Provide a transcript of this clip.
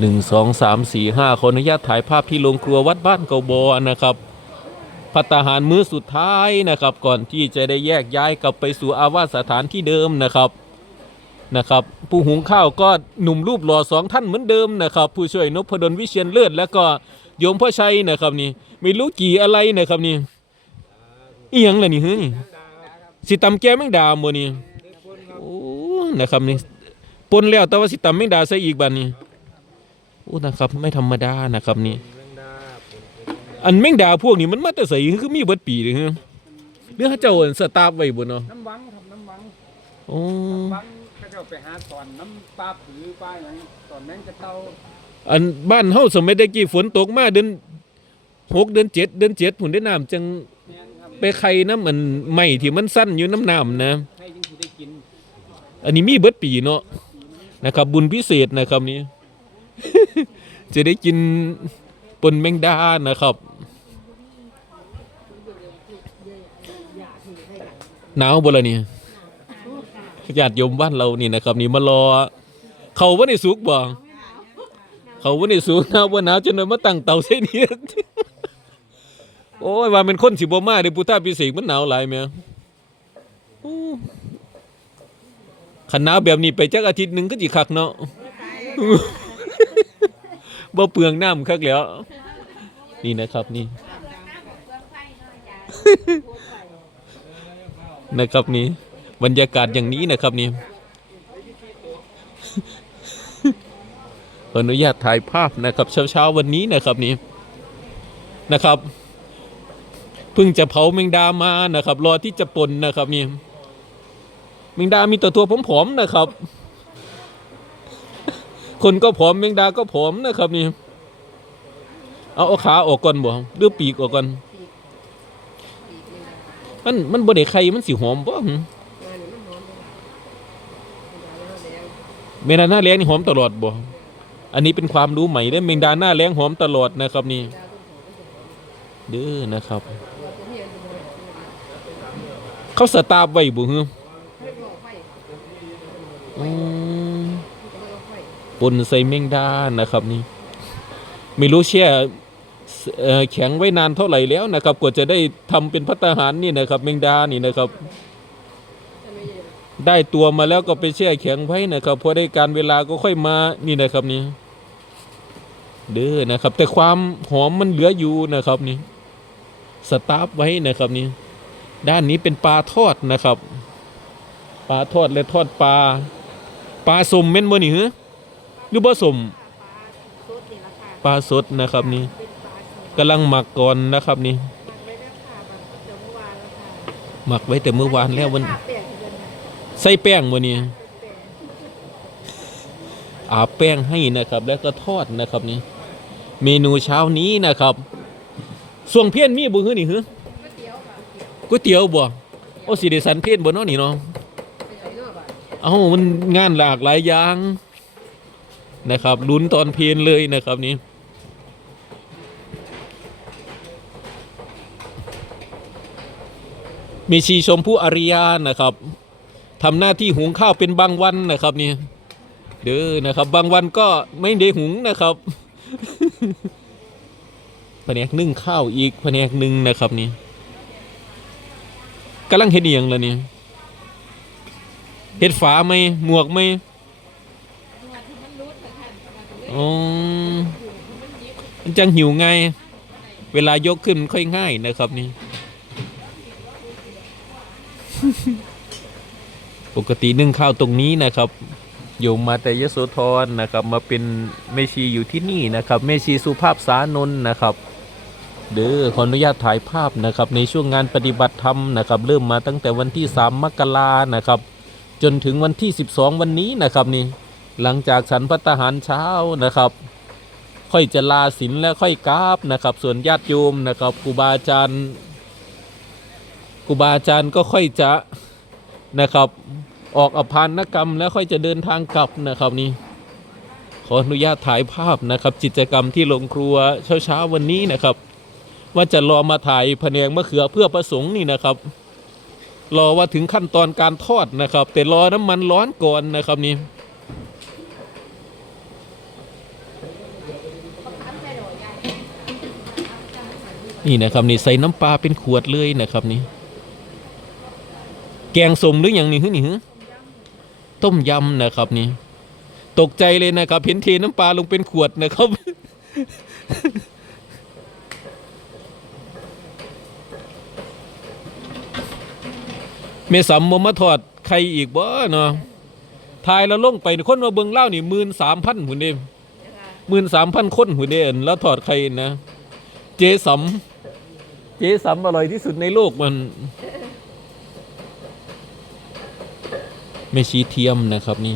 หนึ่งสองสามสี่ห้าขออนุญาตถ่ายภาพที่โรงครัววัดบ้านเกาบอนะครับพัตตาหารมื้อสุดท้ายนะครับ ก่อนที่จะได้แยกย้ายกลับไปสู่อาวาสสถานที่เดิมนะครับนะครับ ผู้หุงข้าวก็หนุ่มรูปหล่อสองท่านเหมือนเดิมนะครับ ผู้ช่วยนพดลวิเชียนเลิศแล้วก็โยมพ่อชัยนะครับนี่ไม่รู้กี่อะไรนะครับนี่เอียังล่ะนี่เฮ้ยสิตำแกแมงดาบ่นี่โอ้นะครับนี่ปนแล้วแต่ว่าสิตำแมงดาใส่อีกบัดนี้ อ้นะครับไม่ธรรมดานะครับนี่อันแมงดาพวกนี้มันมาแต่ใส่คือมีเบิดปีเลยฮะเรื่องเขาเจ้าอั่นสตาร์ฟไว้บนเนาะน้ำวังครับน้ำวังโอ้วังเขาเจ้าไปหาตอนน้ำปลาผือปลาอย่างตอนแมงกระเตาอันบ้านเฮาสมัยตะกี้ฝนตกมาเดือนหกเดือนเจ็ดเดือนเจ็ดผุนได้น้ำจังแม่นครับไปไข่น้ำมันใหม่ที่มันสั้นอยู่น้ำน้ำนะให้จึงสิได้กินอันนี้มีเบิดปีเนาะนะครับบุญพิเศษนะครับนี้ จะได้กินปนแมงดานะครับ หนาวบ่ละนี่ยญาติโยมบ้านเรานี่นะครับ นี่มารอ เขาว่าในสุกบ่เขาว่าในสุกหนาวบ่หนาวจนเลยมาตั้งเตาใส่นี่โอ้ยว่าเป็นคนสิบ่มาเด้พุทธาพิเศษกมันหนาวหลายแม่ขันหนาวแบบนี้ไปจักอาทิตย์หนึ่งก็สิคักเนาะ บ่เปลืองน้ำคักแล้ว นี่นะครับนี่ นะครับนี่บรรยากาศอย่างนี้นะครับนี่ขออนุญาตถ่ายภาพนะครับ เช้าๆวันนี้นะครับนี่นะครับเพิ่งจะเผาแมงดามานะครับ รอที่จะปนนะครับนี่แมงดามีแต่ตัวผอมๆนะครับ คนก็ผอมแมงดาก็ผอมนะครับนี่ เอาเอาขาออกก่อนบ่หรือปีกออกก่อน มันมันบ่ได้ไข่มันสิหอมบ่หึแมงดาหน้าแรงนี่หอมตลอดบ่อันนี้เป็นความรู้ใหม่เด้อแมงดาหน้าแรงหอมตลอดนะครับนี่เด้อนะครับ เขาสตาร์ไว้บ่ฮึอืม ปนใส่แมงดานะครับนี่ไม่รู้แช่แข็งไว้นานเท่าไหร่แล้วนะครับ กว่าจะได้ทำเป็นพัตตาหารนี่นะครับแมงดานี่นะครับ ได้ตัวมาแล้วก็ไปแช่แข็งไว้นะครับพอได้การเวลาก็ค่อยมานี่นะครับนี่เด้อนะครับ แต่ความหอมมันเหลืออยู่นะครับนี่สตาร์ฟไว้นะครับนี่ด้านนี้เป็นปลาทอดนะครับ ปลาทอดและทอดปลาปลาสมเม่นบ่นี่เหรอ หรือผสมปลาสดนะครับนี่กำลังหมักก่อนนะครับนี่หมักไว้แต่เมื่อวานแล้ววันใส่แป้งวันนี้อาบแป้งให้นะครับ แล้วก็ทอดนะครับนี่เมนูเช้านี้นะครับส่วงเพี้ยนมีบุหือนี่หือก๋วยเตี๋ยวบ่โอ้สิเดสันเพี้ยนบ่เนาะนี่เนาะเอ้ามันงานหลากหลายอย่าง นะครับลุ้นตอนเพลนเลยนะครับนี้มีชีชมผู้อาริยานะครับทำหน้าที่หุงข้าวเป็นบางวันนะครับนี่เด้อนะครับ บางวันก็ไม่ได้หุงนะครับแผนกนึ่งข้าวอีกแผนกหนึ่งนะครับนี่กำลังเห็ดเอียงแล้วนี่เห็ดฝาไหมหมวกไหม อ๋อมันจังหิวไง เวลายกขึ้นมันค่อยง่ายนะครับนี่ ปกตินึ่งข้าวตรงนี้นะครับโยมมาแต่ยโสธรนะครับ มาเป็นเมชีอยู่ที่นี่นะครับเมชีสุภาพสานนท์นะครับเด้อขออนุญาตถ่ายภาพนะครับ ในช่วงงานปฏิบัติธรรมนะครับ เริ่มมาตั้งแต่วันที่ 3 มกรานะครับ จนถึงวันที่ 12 วันนี้นะครับนี่ หลังจากฉันพัตหารเช้านะครับ ค่อยจะลาศีลและค่อยกราบนะครับ ส่วนญาติโยมนะครับครูบาอาจารย์ครูบาอาจารย์ก็ค่อยจะนะครับออกอภานกรรมแล้วค่อยจะเดินทางกลับนะครับนี่ขออนุญาตถ่ายภาพนะครับกิจกรรมที่โรงครัวเช้าๆวันนี้นะครับ ว่าจะรอมาถ่ายแผนงมะเขือเพื่อประสงค์นี่นะครับ รอว่าถึงขั้นตอนการทอดนะครับ แต่รอน้ำมันร้อนก่อนนะครับนี่ นี่นะครับนี่ใส่น้ำปลาเป็นขวดเลยนะครับนี่แกงสมหรืออย่างนี้ฮึนี่ฮึต้มยำนะครับนี่ตกใจเลยนะครับเห็นเทน้ำปลาลงเป็นขวดนะครับ เมสัมมมาถอดใครอีกบ่เนาะทายแล้วลงไปคนมาเบิ่งเล่านี่หมื่นสามพันหุ่นเด้หมื่นสามพันคนหุ่นเด้แล้วถอดใครนะ เจสัม เจสัมอร่อยที่สุดในโลกมันไม่ชี้เทียมนะครับนี่